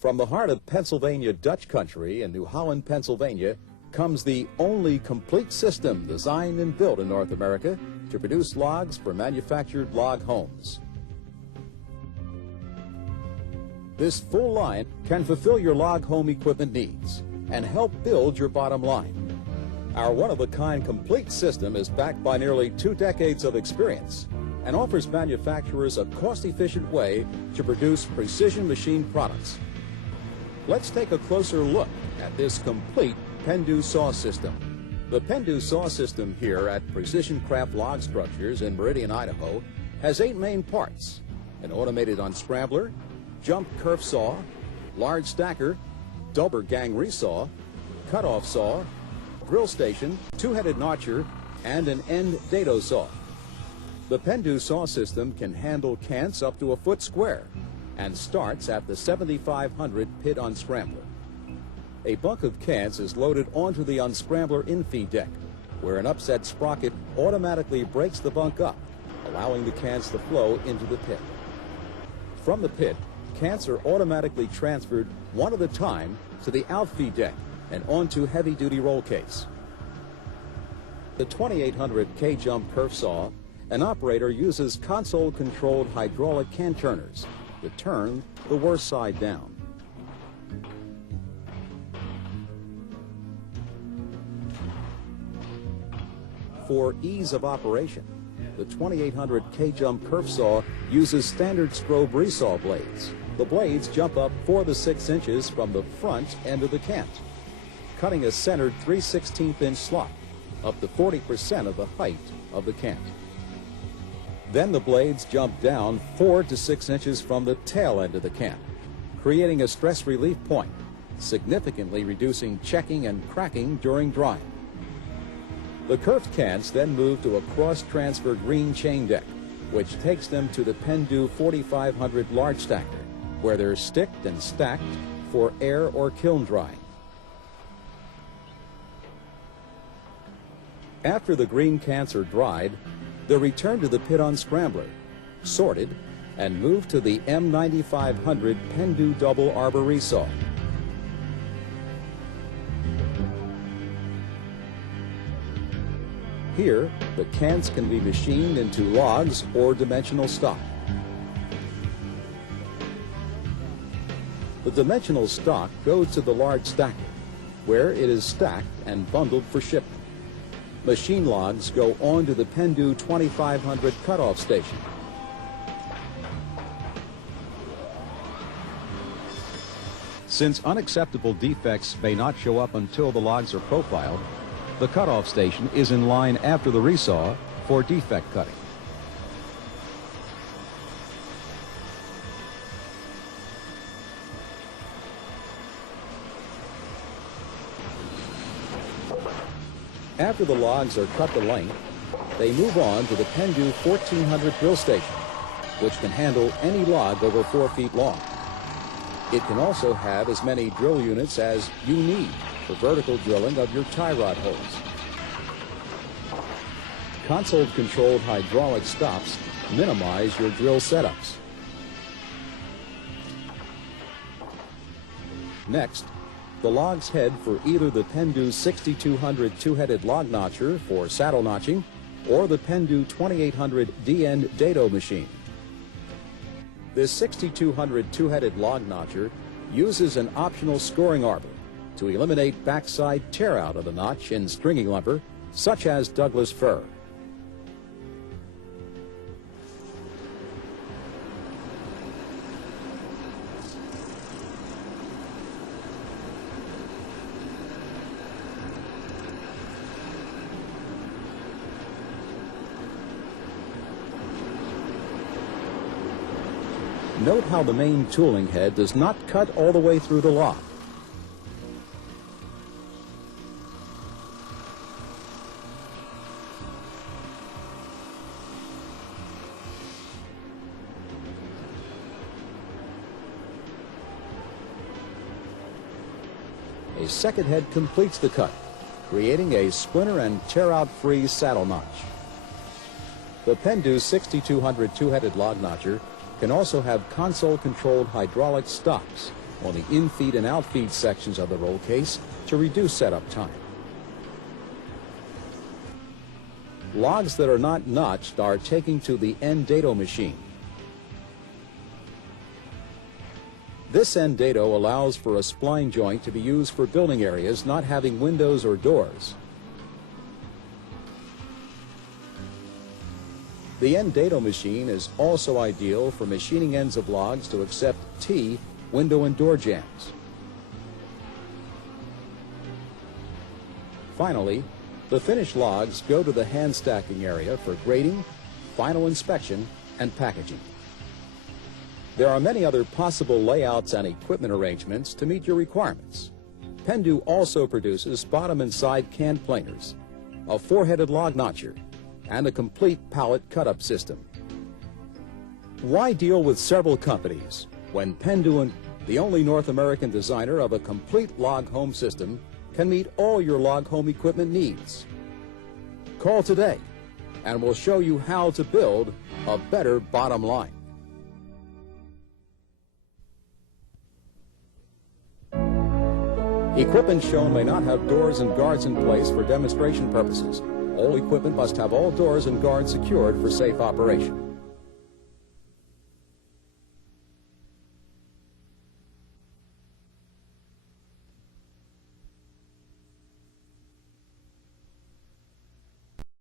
From the heart of Pennsylvania Dutch country in New Holland, Pennsylvania, comes the only complete system designed and built in North America to produce logs for manufactured log homes. This full line can fulfill your log home equipment needs and help build your bottom line. Our one-of-a-kind complete system is backed by nearly 2 decades of experience and offers manufacturers a cost-efficient way to produce precision machine products. Let's take a closer look at this complete Pendu saw system. The Pendu saw system here at Precision Craft Log Structures in Meridian, Idaho, has 8 main parts: an automated unscrambler, jump kerf saw, large stacker, double gang resaw, cutoff saw, drill station, 2-headed notcher, and an end dado saw. The Pendu saw system can handle cants up to a foot square and starts at the 7500 pit unscrambler. A bunk of cants is loaded onto the unscrambler infeed deck, where an upset sprocket automatically breaks the bunk up, allowing the cants to flow into the pit. From the pit, cants are automatically transferred one at a time to the outfeed deck and onto heavy-duty roll case. The 2800 K-jump kerf saw, an operator uses console-controlled hydraulic can turners to turn the worst side down. For ease of operation, the 2800 K-jump kerf saw uses standard strobe resaw blades. The blades jump up 4 to 6 inches from the front end of the cant, cutting a centered 3/16-inch slot up to 40% of the height of the cant. Then the blades jump down 4 to 6 inches from the tail end of the cant, creating a stress relief point, significantly reducing checking and cracking during drying. The curved cants then move to a cross-transfer green chain deck, which takes them to the Pendu 4500 large stacker, where they're sticked and stacked for air or kiln drying. After the green cants are dried, they're returned to the pit unscrambler, sorted, and moved to the M9500 Pendu double arbor resaw. Here, the cants can be machined into logs or dimensional stock. The dimensional stock goes to the large stacker, where it is stacked and bundled for shipment. Machine logs go on to the Pendu 2500 Cutoff Station. Since unacceptable defects may not show up until the logs are profiled, the Cutoff Station is in line after the resaw for defect cutting. After the logs are cut to length, they move on to the Pendu 1400 drill station, which can handle any log over 4 feet long. It can also have as many drill units as you need for vertical drilling of your tie rod holes. Console-controlled hydraulic stops minimize your drill setups. Next, the logs head for either the Pendu 6200 2-headed log notcher for saddle notching or the Pendu 2800 D-end dado machine. This 6200 2-headed log notcher uses an optional scoring arbor to eliminate backside tear out of the notch in stringy lumber, such as Douglas fir. Note how the main tooling head does not cut all the way through the log. A second head completes the cut, creating a splinter and tear-out free saddle notch. The Pendu 6200 2-headed log notcher can also have console-controlled hydraulic stops on the in-feed and out-feed sections of the roll case to reduce setup time. Logs that are not notched are taken to the end dado machine. This end dado allows for a spline joint to be used for building areas not having windows or doors. The end dado machine is also ideal for machining ends of logs to accept T window and door jambs. Finally, the finished logs go to the hand stacking area for grading, final inspection, and packaging. There are many other possible layouts and equipment arrangements to meet your requirements. Pendu also produces bottom and side can planers, a four-headed log notcher, and a complete pallet cut-up system. Why deal with several companies when Pendu, the only North American designer of a complete log home system, can meet all your log home equipment needs? Call today and we'll show you how to build a better bottom line. Equipment shown may not have doors and guards in place for demonstration purposes. All equipment must have all doors and guards secured for safe operation.